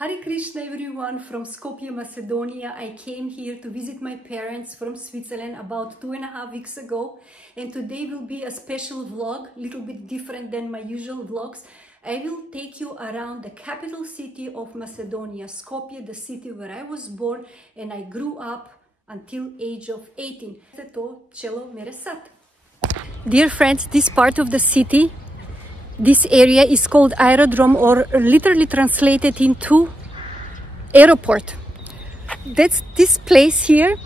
Hare Krishna everyone from Skopje, Macedonia. I came here to visit my parents from Switzerland about 2.5 weeks ago, and today will be a special vlog, a little bit different than my usual vlogs. I will take you around the capital city of Macedonia, Skopje, the city where I was born and I grew up until age of 18. Dear friends, this part of the city, this area is called Aerodrome, or literally translated into airport. This place here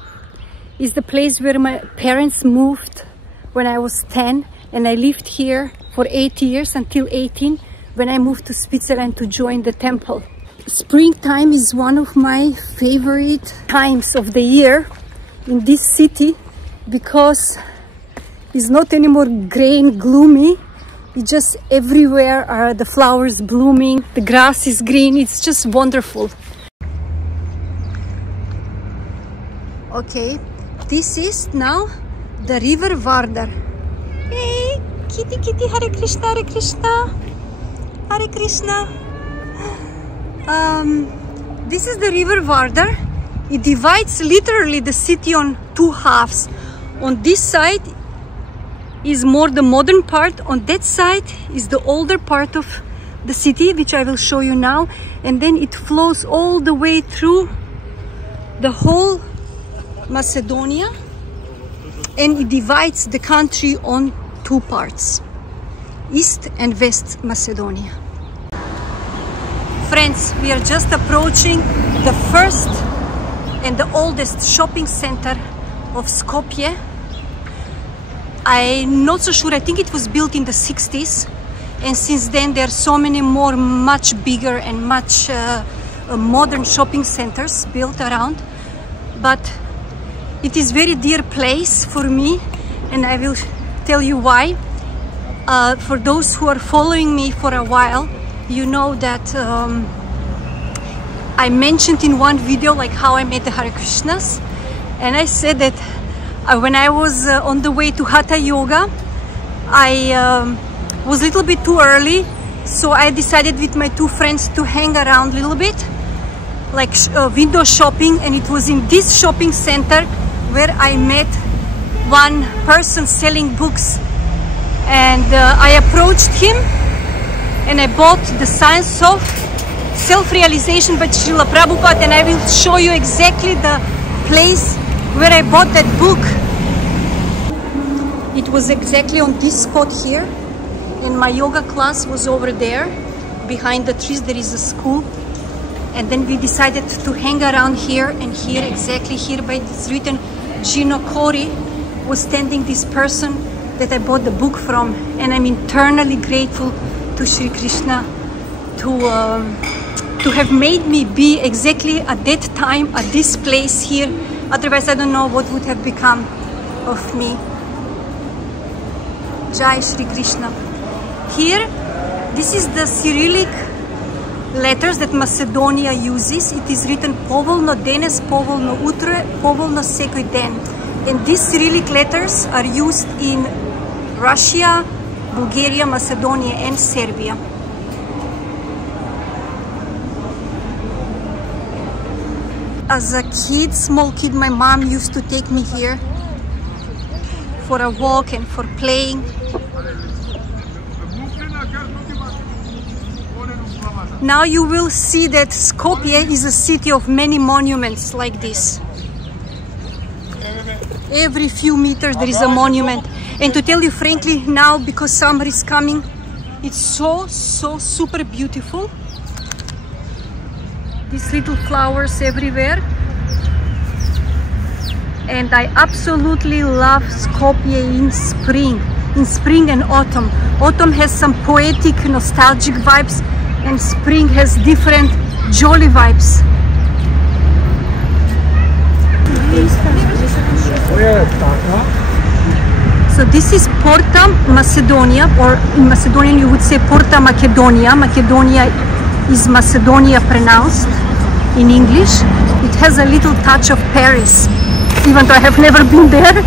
is the place where my parents moved when I was 10, and I lived here for 8 years until 18 when I moved to Switzerland to join the temple. Springtime is one of my favorite times of the year in this city because it's not anymore gray and gloomy. It's just everywhere are the flowers blooming, the grass is green, it's just wonderful. Okay, this is now the river Vardar. Hey, kitty kitty, Hare Krishna, Hare Krishna, Hare Krishna. This is the river Vardar. It divides literally the city on two halves. On this side is more the modern part, on that side is the older part of the city, which I will show you now, and then it flows all the way through the whole Macedonia, and it divides the country on two parts, East and West Macedonia. Friends, we are just approaching the first and the oldest shopping center of Skopje. I'm not so sure, I think it was built in the 60s, and since then there are so many more much bigger and much modern shopping centers built around. But it is very dear place for me, and I will tell you why. For those who are following me for a while, you know that I mentioned in one video like how I met the Hare Krishnas, and I said that when I was on the way to Hatha Yoga, I was a little bit too early, so I decided with my two friends to hang around a little bit, like window shopping, and it was in this shopping center where I met one person selling books, and I approached him and I bought The Science of Self-Realization by Srila Prabhupada, and I will show you exactly the place where I bought that book. It was exactly on this spot here, and my yoga class was over there. Behind the trees there is a school, and then we decided to hang around here, and here, exactly here by this written Gino Kori was standing this person that I bought the book from, and I'm eternally grateful to Sri Krishna to have made me be exactly at that time at this place here. Otherwise, I don't know what would have become of me. Jai Shri Krishna. Here, this is the Cyrillic letters that Macedonia uses. It is written Povolno Denes, Povolno Utre, Povolno Sekoj Den. And these Cyrillic letters are used in Russia, Bulgaria, Macedonia, and Serbia. As a kid, small kid, my mom used to take me here for a walk and for playing. Now you will see that Skopje is a city of many monuments like this. Every few meters there is a monument. And to tell you frankly, now because summer is coming, it's so super beautiful. These little flowers everywhere, and I absolutely love Skopje in spring and autumn. Autumn has some poetic, nostalgic vibes, and spring has different jolly vibes. So this is Porta Macedonia, or in Macedonian you would say Porta Macedonia. Macedonia is Macedonia pronounced in English. It has a little touch of Paris, even though I have never been there,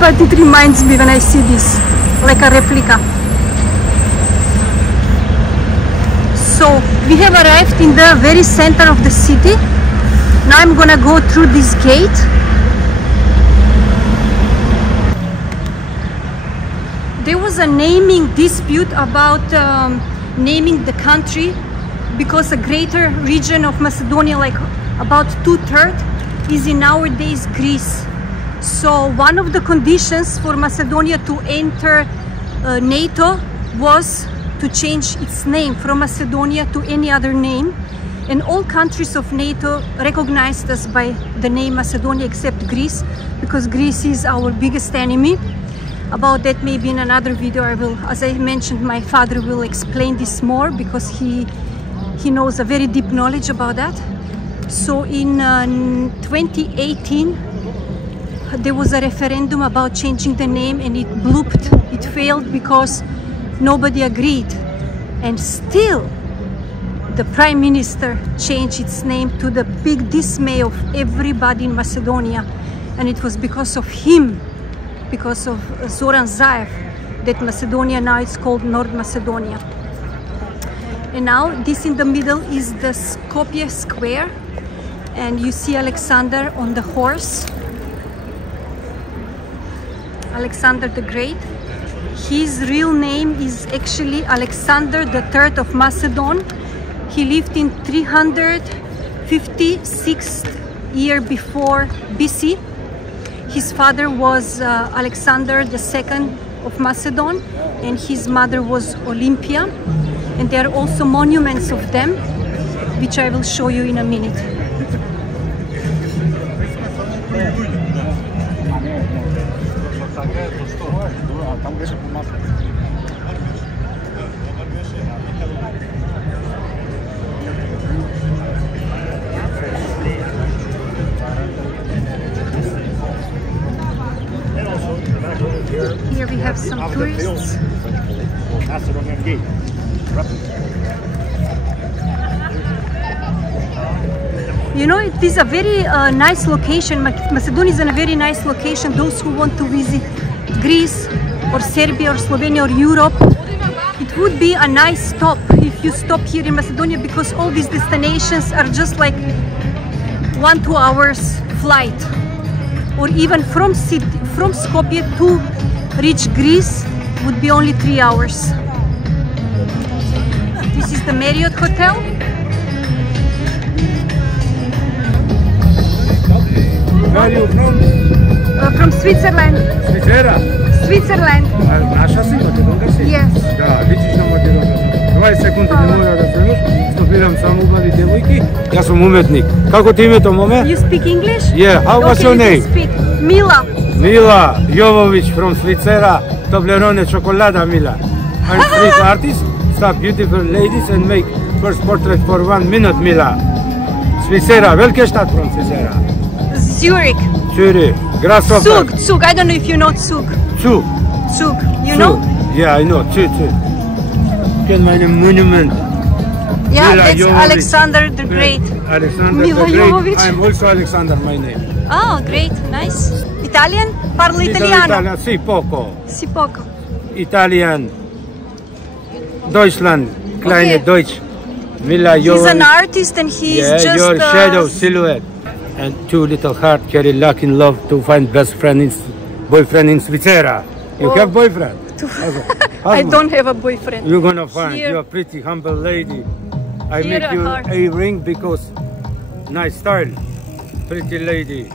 but it reminds me when I see this, like a replica. So we have arrived in the very center of the city. Now I'm gonna go through this gate. There was a naming dispute about naming the country, because a greater region of Macedonia, like about 2/3, is in nowadays Greece. So one of the conditions for Macedonia to enter NATO was to change its name from Macedonia to any other name, and all countries of NATO recognized us by the name Macedonia except Greece, because Greece is our biggest enemy. About that maybe in another video I will, as I mentioned, my father will explain this more, because he knows a very deep knowledge about that. So in 2018 there was a referendum about changing the name, and it blooped, it failed because nobody agreed, and still the Prime Minister changed its name, to the big dismay of everybody in Macedonia. And it was because of him, because of Zoran Zaev, that Macedonia now is called North Macedonia. And now this in the middle is the Skopje square, and you see Alexander on the horse, Alexander the Great. His real name is actually Alexander III of Macedon. He lived in 356th year before BC. His father was Alexander II of Macedon, and his mother was Olympia. And there are also monuments of them, which I will show you in a minute. Here we have some tourists. You know, it is a very nice location. Macedonia is in a very nice location. Those who want to visit Greece or Serbia or Slovenia or Europe, it would be a nice stop if you stop here in Macedonia, because all these destinations are just like 1-2 hours flight, or even from Skopje to reach Greece would be only 3 hours. This is the Marriott Hotel. Where are you from? From Switzerland. Switzerland. Наша си, македонка си? Yes. Да, личиш на македонка. 20 секунди не мора да земеш. Стопирам само убави девојки. Јас сум уметник. Како ти името, моме? You speak English? Yeah, how was your name? Speak. Mila. Mila Jovovic from Switzerland. Toblerone chocolada, Mila. I'm street artist. Stop beautiful ladies and make first portrait for 1 minute, Mila. Switzerland. Welke stad from Switzerland? Zurich. Zurich. Grasshopper. Zug. I don't know if you know Zug. Zug. Zug. You know? Yeah, I know. Zug. Ken my monument. Yeah, Mila that's Jovovic. Alexander the Great. Alexander Mila the Great. Jovovic. I'm also Alexander, my name. Oh, great. Nice. Italian? Parlo italiano. Sì, poco. Sì, poco. Italian. Deutschland. Kleine Okay. Deutsch. Mila He's Jovovic. an artist, and he's just your shadow silhouette. And 2 little heart carry luck in love to find best friend in boyfriend in Switzerland. You have boyfriend? I don't have a boyfriend. You're gonna find. Here. You're a pretty humble lady. I Here make a you heart. a ring because nice style. Pretty lady.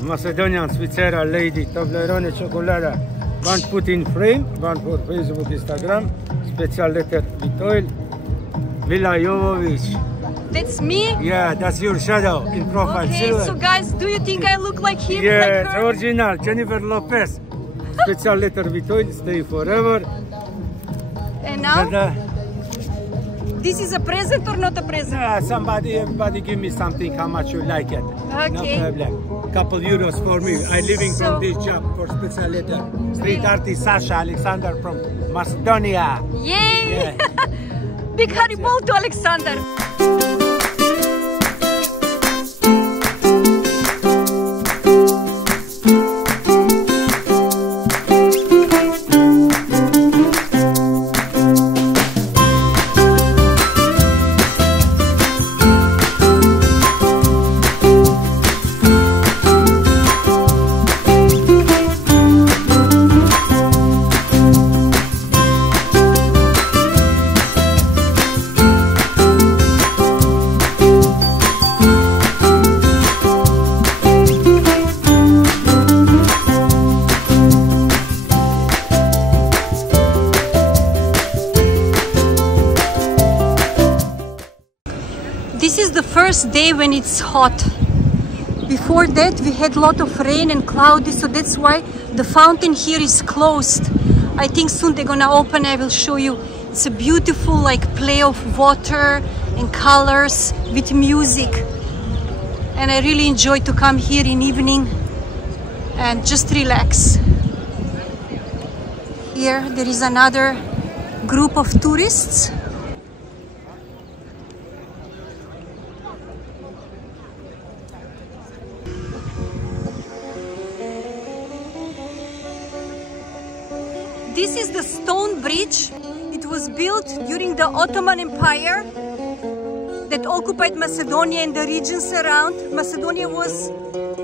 Macedonian Switzerland lady. Toblerone chocolada. One put in frame, one for Facebook, Instagram. Special letter with oil. Mila Jovovic. That's me? Yeah, that's your shadow in profile. Okay, silhouette. so guys, do you think I look like him? Yes, Like her? original Jennifer Lopez. Special letter with oil, stay forever. And now, And, this is a present or not a present? everybody give me something, how much you like it. Okay. No problem. Couple euros for me. I living So- from this job for special letter. Street artist Sasha Alexander from Macedonia. Yay! Yeah. Big Haribol to Alexander. This is the first day when it's hot. Before that we had a lot of rain and cloudy, so that's why the fountain here is closed. I think soon they're gonna open. I will show you. It's a beautiful like play of water and colors with music, and I really enjoy to come here in evening and just relax. Here there is another group of tourists. This is the stone bridge. It was built during the Ottoman Empire that occupied Macedonia and the regions around. Macedonia was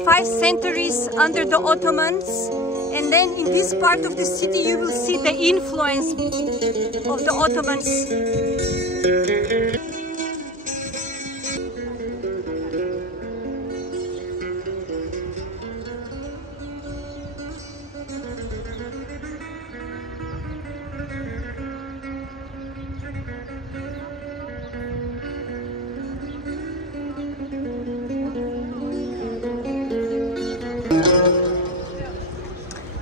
5 centuries under the Ottomans, and then in this part of the city you will see the influence of the Ottomans.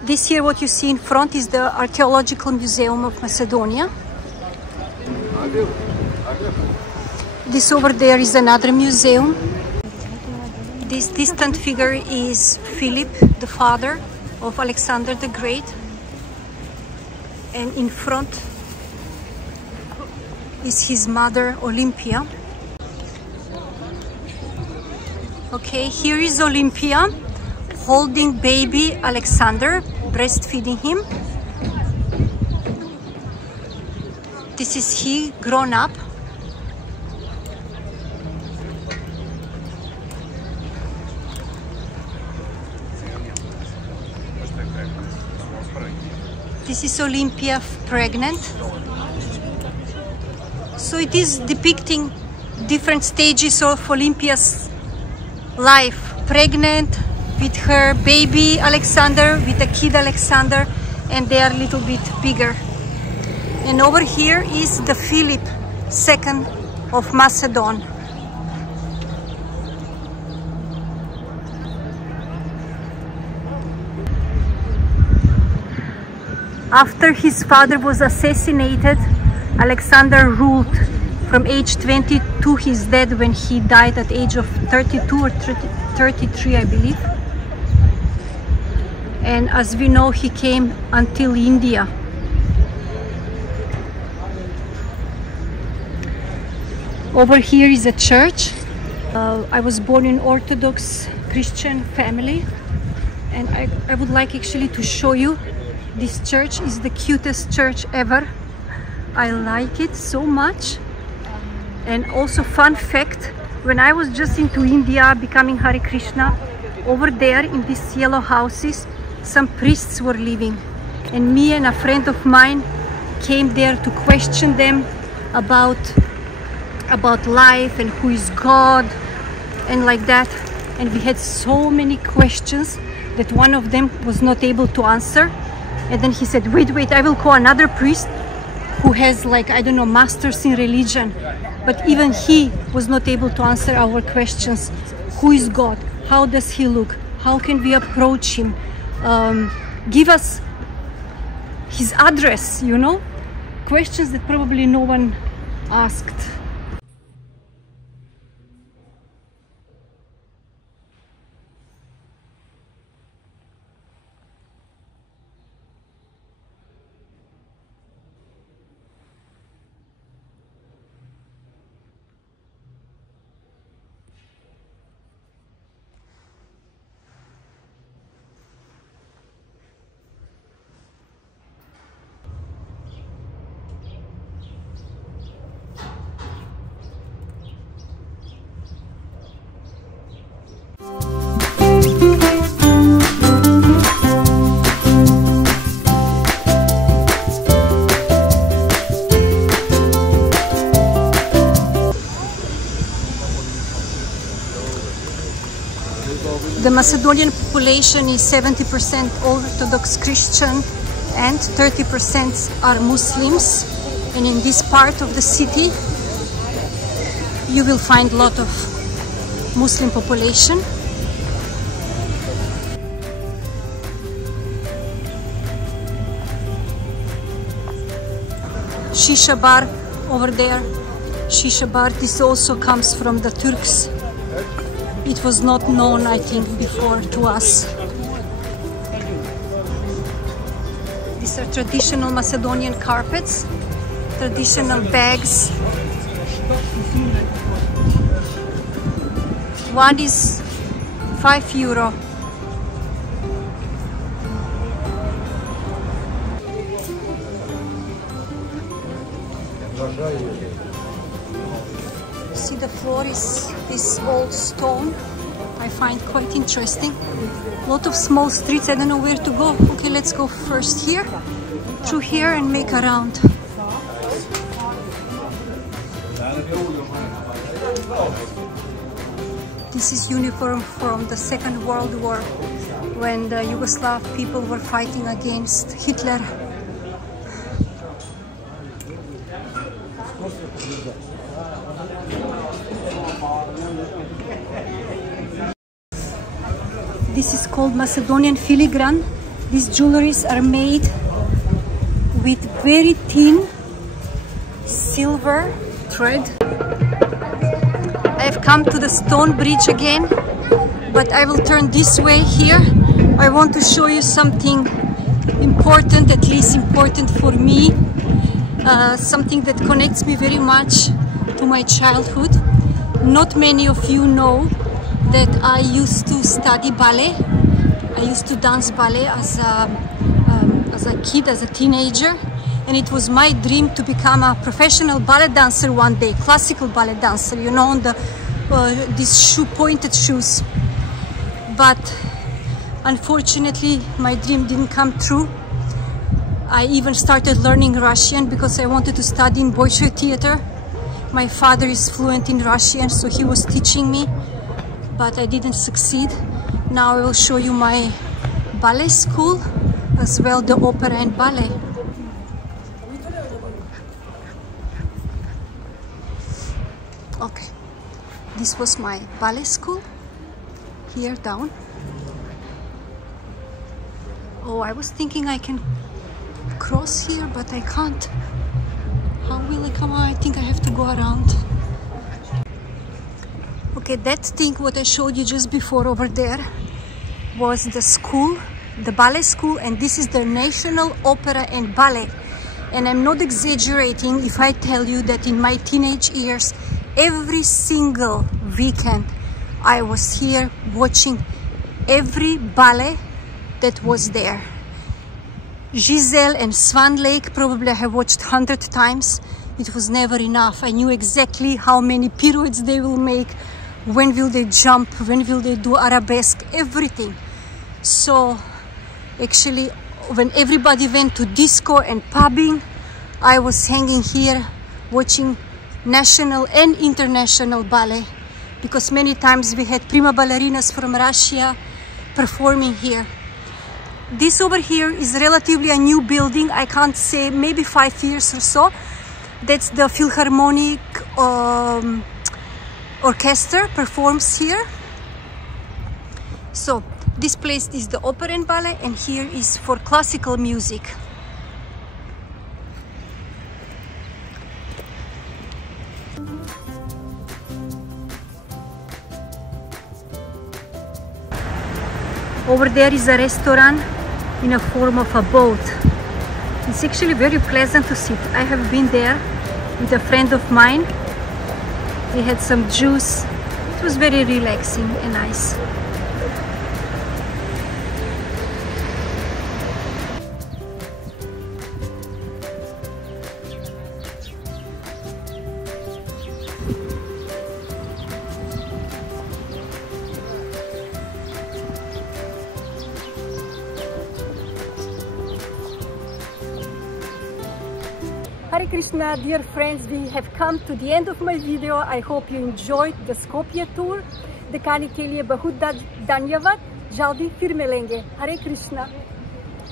This here, what you see in front, is the Archaeological Museum of Macedonia. This over there is another museum. This distant figure is Philip, the father of Alexander the Great. And in front is his mother, Olympia. Okay, here is Olympia holding baby Alexander, breastfeeding him. This is he grown up. This is Olympia pregnant. So it is depicting different stages of Olympia's life. Pregnant, with her baby Alexander, with the kid Alexander, and they are a little bit bigger. And over here is the Philip II of Macedon. After his father was assassinated, Alexander ruled from age 20 to his death, when he died at age of 32 or 33, I believe. And as we know, he came until India. Over here is a church. I was born in Orthodox Christian family, and I would like actually to show you. This church is the cutest church ever. I like it so much. And also, fun fact, when I was just into India becoming Hare Krishna, over there in these yellow houses some priests were living, and me and a friend of mine came there to question them about life and who is God and like that. And we had so many questions that one of them was not able to answer. And then he said, wait, I will call another priest who has, like, I don't know, masters in religion. But even he was not able to answer our questions. Who is God? How does he look? How can we approach him? Give us his address, you know? Questions that probably no one asked. The Macedonian population is 70% Orthodox Christian and 30% are Muslims. And in this part of the city, you will find a lot of Muslim population. Shisha bar over there. Shisha bar, this also comes from the Turks. It was not known, I think, before to us. These are traditional Macedonian carpets, traditional bags. One is €5. See, the floor is this old stone. I find quite interesting. A lot of small streets. I don't know where to go. Okay, let's go first here, through here, and make a round. This is uniform from the Second World War, when the Yugoslav people were fighting against Hitler. This is called Macedonian filigrane. These jewelries are made with very thin silver thread. I've come to the stone bridge again, but I will turn this way here. I want to show you something important, at least important for me, something that connects me very much to my childhood. Not many of you know that I used to study ballet. I used to dance ballet as a kid, as a teenager, and it was my dream to become a professional ballet dancer one day, classical ballet dancer, you know, on these pointed shoes. But unfortunately, my dream didn't come true. I even started learning Russian because I wanted to study in Bolshoi theater. My father is fluent in Russian, so he was teaching me, but I didn't succeed. Now I will show you my ballet school, as well the opera and ballet. Okay, this was my ballet school, here down. Oh, I was thinking I can cross here, but I can't. How will I come out? I think I have to go around. Okay, that thing what I showed you just before over there was the school, the ballet school, and this is the National Opera and Ballet. And I'm not exaggerating if I tell you that in my teenage years, every single weekend I was here watching every ballet that was there. Giselle and Swan Lake, probably I have watched 100 times. It was never enough. I knew exactly how many pirouettes they will make, when will they jump, when will they do arabesque, everything. So actually, when everybody went to disco and pubbing, I was hanging here watching national and international ballet, because many times we had prima ballerinas from Russia performing here. This over here is relatively a new building. I can't say, maybe 5 years or so. That's the Philharmonic Orchestra performs here. So this place is the opera and ballet, and here is for classical music. Over there is a restaurant in a form of a boat. It's actually very pleasant to sit. I have been there with a friend of mine. We had some juice. It was very relaxing and nice. Hare Krishna, dear friends, we have come to the end of my video. I hope you enjoyed the Skopje tour. दिखाने के लिए बहुत धन्यवाद. जल्दी फिर मिलेंगे. हरे कृष्णा.